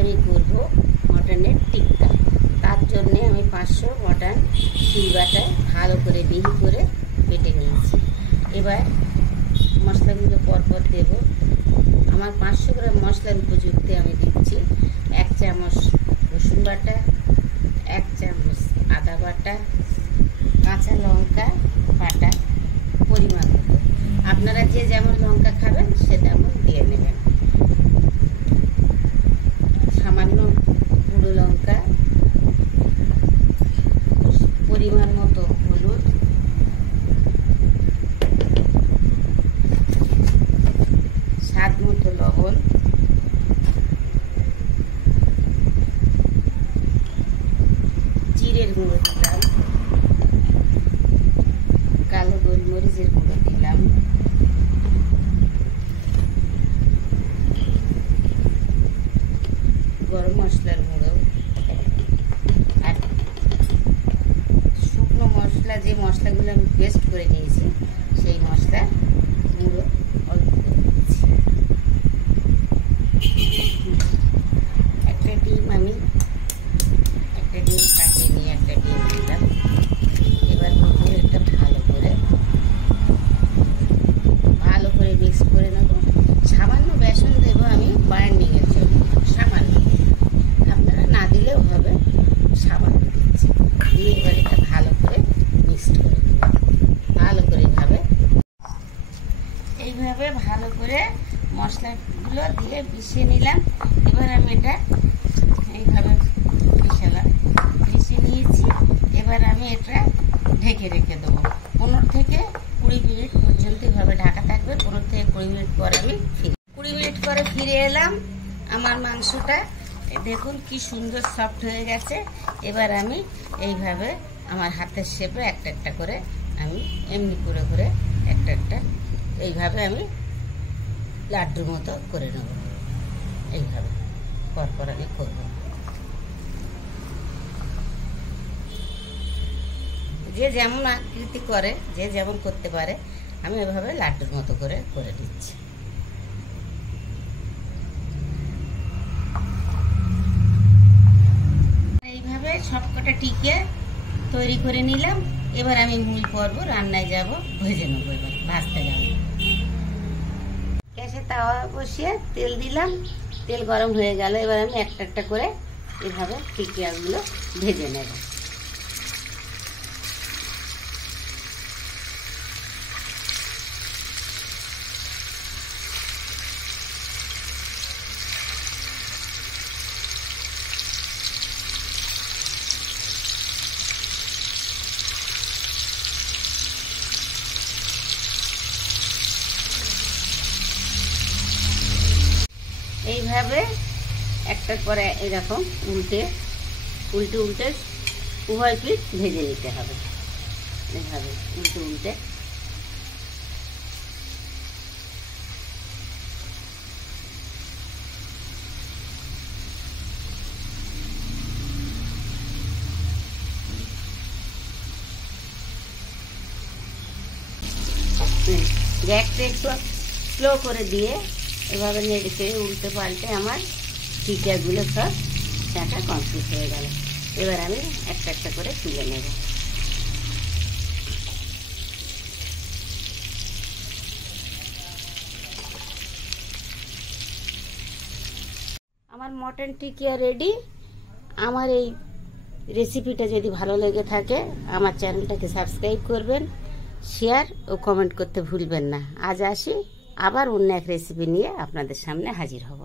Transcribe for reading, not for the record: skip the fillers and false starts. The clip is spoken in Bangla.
আমি করব মটনের টিক্কা। তার জন্য আমি 500 মটন শিলবাটায় ভালো করে মিহি করে বেটে নিয়েছি। এবার মশলাগুলো পরপর দেব। আমার 500 গ্রাম মশলার উপযুক্ত আমি দিচ্ছি 1 চামচ রসুন বাটা, 1 চামচ আদা বাটা, কাঁচা লঙ্কা বাটা পরিমাণ মতো। আপনারা যে যেমন লঙ্কা খাবেন সে তেমন দিয়ে নেবেন। সামান্য গুঁড়ো লঙ্কা, পরিমাণ মতো হলুদ, স্বাদ মতো লবণ, জিরের গুঁড়ো দিলাম, কালো গোলমরিচের গুঁড়ো দিলাম, গরম মশলার গুঁড়ো, আর শুকনো মশলা যে মশলাগুলো আমি পেস্ট করে নিয়েছি সেই মশলা গুঁড়ো অল্প করে দিচ্ছি। একটা ডিম কাটিয়ে নিয়ে একটা ডিম দিলাম। এবার এটা ভালো করে মিক্স করে নেব। সামান্য বেসন দেবো আমি বাইন্ডিংয়ের জন্য, সামান্য, আপনারা না দিলেও হবে, সামান্য দিচ্ছি। দিয়ে এবার এটা ভালো করে মিক্সড করে দেব। ভালো করে এইভাবে ভালো করে মশলাগুলো দিয়ে মিশিয়ে নিলাম। এবার আমি এটা এইভাবে মিশিয়ে নিয়েছি। এবার আমি এটা ঢেকে রেখে দেবো 15 থেকে 20 মিনিট পর্যন্ত। এভাবে ঢাকা থাকবে। 15 থেকে 20 মিনিট পরে আমি 20 মিনিট পরে ফিরে এলাম। আমার মাংসটা দেখুন কি সুন্দর সফট হয়ে গেছে। এবার আমি এইভাবে আমার হাতের শেপে একটা একটা করে আমি এমনি করে করে একটা একটা এইভাবে আমি লাড্ডুর মতো করে নেব। এইভাবে পরপর আমি করব। যে যেমন আকৃতি করে, যে যেমন করতে পারে, আমি এভাবে লাড্ডুর মতো করে করে দিচ্ছি। এইভাবে সবকটা টিকে তৈরি করে নিলাম। এবার আমি মূল পর্ব রান্নায় যাব, ভেজে নেবো। এবার ভাজতে যাব। গ্যাসে তাওয়া বসিয়ে তেল দিলাম। তেল গরম হয়ে গেল। এবার আমি একটা একটা করে এভাবে টিকিয়াগুলো ভেজে নেব। এইভাবে একটার পরে এরকম উল্টে উভয় পিঠ ভেজে নিতে হবে। এইভাবে উল্টে গ্যাসটা একটু স্লো করে দিয়ে এভাবে নেড়ে চেড়ে উল্টে পাল্টে আমার টিকিয়াগুলো সব ছাঁকা কমপ্লিট হয়ে গেল। এবার আমি একটা একটা করে তুলে নেব। আমার মটন টিকিয়া রেডি। আমার এই রেসিপিটা যদি ভালো লেগে থাকে আমার চ্যানেলটাকে সাবস্ক্রাইব করবেন, শেয়ার ও কমেন্ট করতে ভুলবেন না। আজ আসি, আবার অন্য এক রেসিপি নিয়ে আপনাদের সামনে হাজির হব।